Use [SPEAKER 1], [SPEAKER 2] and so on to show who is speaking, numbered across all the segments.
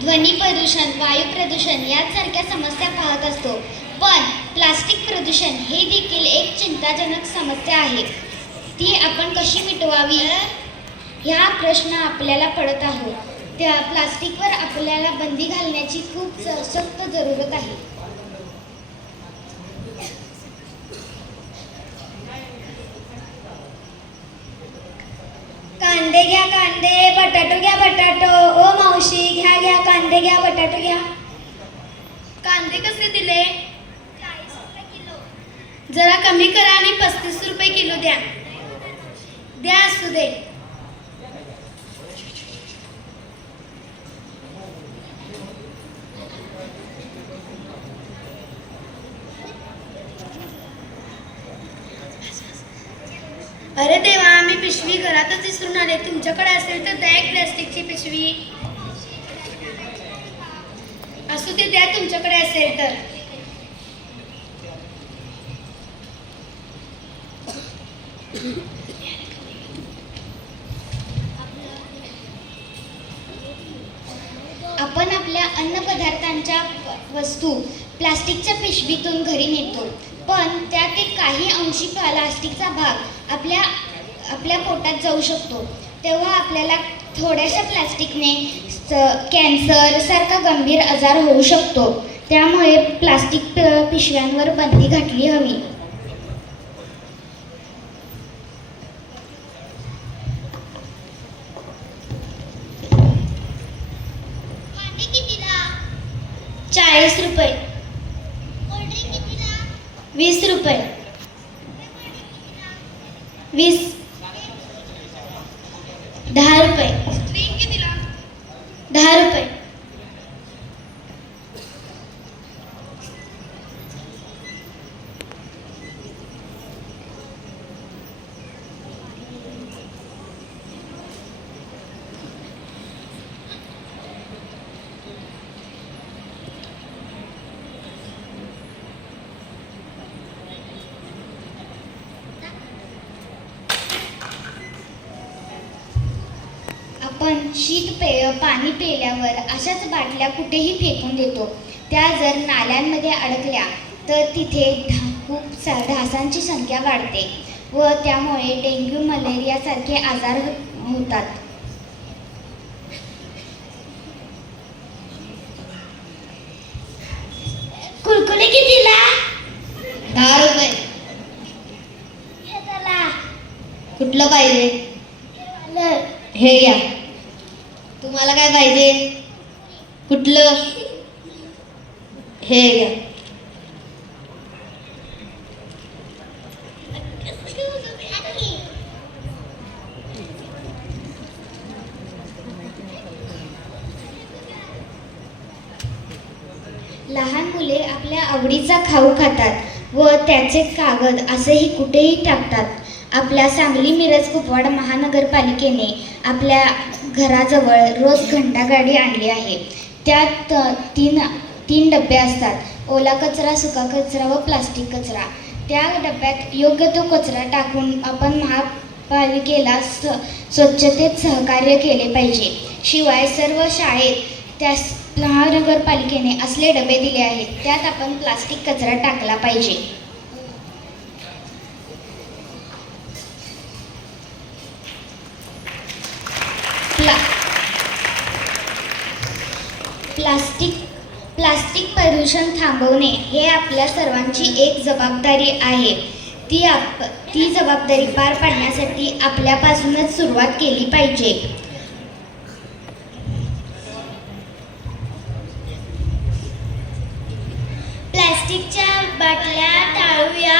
[SPEAKER 1] ध्वनी प्रदूषण वायू प्रदूषण यासारख्या समस्या पाहत असतो. पण प्लास्टिक प्रदूषण हे देखील एक चिंताजनक समस्या आहे. ती आपण कशी मिटवावी? ह्या प्रश्न आपल्याला पडत आहोत. त्या प्लास्टिकवर आपल्याला बंदी घालण्याची खूप सक्त जरूरत आहे.
[SPEAKER 2] कांदे घ्या कांदे बटाटो घ्या बटाटो. ओ मावशी घ्या घ्या कांदे घ्या बटाटे घ्या.
[SPEAKER 3] कांदे कसे दिले? जरा कमी करा आणि पस्तीस रुपये किलो द्या. द्या असू दे. अरे देवा मी पिशवी घरातच विसरून आले. तुमच्याकडे असेल तर द्या एक प्लॅस्टिकची पिशवी. असू द्या तुमच्याकडे असेल तर.
[SPEAKER 1] आपण आपल्या अन्न पदार्थांच्या वस्तू प्लास्टिकच्या पिशवीतून घरी नेतो. पण त्यातील काही अंशी प्लास्टिकचा भाग आपल्या आपल्या पोटात जाऊ शकतो. तेव्हा आपल्याला थोड्याशा प्लास्टिकने स- कॅन्सर सारखा गंभीर आजार होऊ शकतो. त्यामुळे प्लास्टिक पिशव्यांवर बंदी घातली हवी.
[SPEAKER 2] चाळीस रुपये. वीस रुपये.
[SPEAKER 1] आपण शीत पेय पाणी पिल्यावर अशाच बाटल्या कुठेही फेकून देतो. त्या जर नाल्यांमध्ये अडकल्या तर तिथे ढा खूप सा ढासांची संख्या वाढते व त्यामुळे डेंग्यू मलेरियासारखे आजार हो- होतात.
[SPEAKER 2] कुरकुरे कितीला?
[SPEAKER 3] दहा रुपये. कुठलं पाहिजे. हे घ्या. तुम्हाला काय पाहिजे? कुठलं? हे घ्या.
[SPEAKER 1] लहान मुले आपल्या आवडीचा खाऊ खातात व त्याचे कागद असेही कुठेही टाकतात. आपल्या सांगली मिरज कुपवाड महानगरपालिकेने आपल्या घराजवळ रोज घंटागाडी आणली आहे. त्यात तीन तीन डबे असतात. ओला कचरा सुका कचरा व प्लास्टिक कचरा. त्या डब्यात योग्य तो कचरा टाकून आपण महापालिकेला स स्वच्छतेत सहकार्य केले पाहिजे. शिवाय सर्व शाळेत त्या महानगरपालिकेने असले डबे दिले आहेत. त्यात आपण प्लास्टिक कचरा टाकला पाहिजे. प्लास्टिक प्लास्टिक प्रदूषण थांबवणे हे आपल्या सर्वांची एक जबाबदारी आहे. ती आप ती जबाबदारी पार पाडण्यासाठी आपल्यापासूनच सुरुवात केली पाहिजे.
[SPEAKER 2] प्लास्टिकच्या बाटल्या टाळूया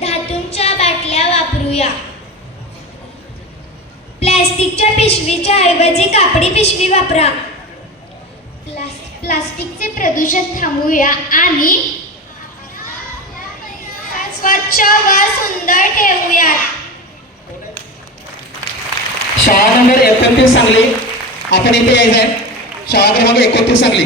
[SPEAKER 2] धातूंच्या बाटल्या वापरूया. प्लॅस्टिकच्या पिशवीच्या ऐवजी कापडी पिशवी वापरा.
[SPEAKER 1] प्लास्टिकचे प्रदूषण थांबवूया आणि
[SPEAKER 2] स्वच्छ व सुंदर ठेवूयात.
[SPEAKER 4] शाळा नंबर एकोणतीस सांगली. आपण इथे यायचं आहे शाळा क्रमांक एकोणतीस सांगली.